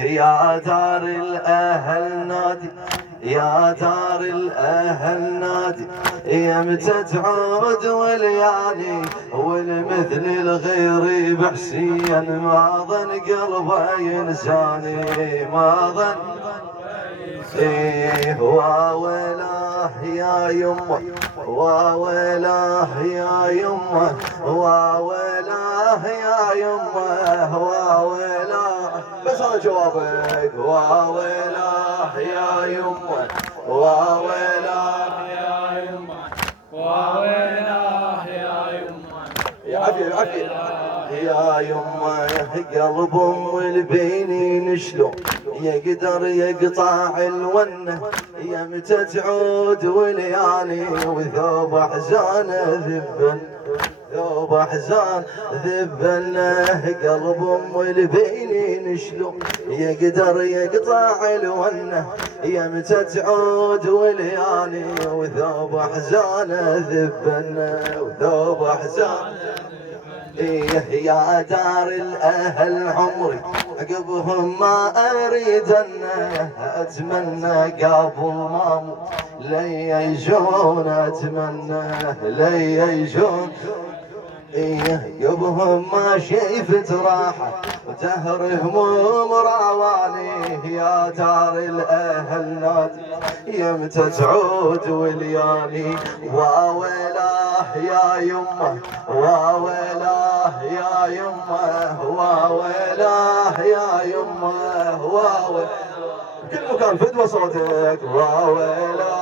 يا دار الأهل نادي، يا دار الأهل نادي، يمتى تعود وليالي والمثل الغير بحسين ما ظن قلبه ينساني، ما ظن إيه واولاه يا يمه، واولاه يا يمه، واولاه يا يمه، واولاه. بس انا جوابك واولاه يا يمه، واولاه يا يمه، واولاه يا يمه. يا عافية يا عافية يا يمه، قلب ام البنين شلون يقدر يقطع الونه، يمتى تعود وليالي وثوب احزانه ذبن، ثوب احزان ذبنه. قلب ام البنين شلون يقدر يقطع الونه، يمتى تعود وليالي وثوب احزانه ذبنه، وثوب احزان. إيه يا دار الأهل عمري عقبهم ما أريد أن أتمنى قبل ما أموت لي يجون، أتمنى لي يجون. إيه قبهم ما شيفت راحة ودهر هموم راواني، يا دار الأهل نادي يمتى تعود ولياني، واولاه يا يمه، واولاه يا يمه، واولاه يا يمه، واولاه. كل مكان فدوى صوتك واولاه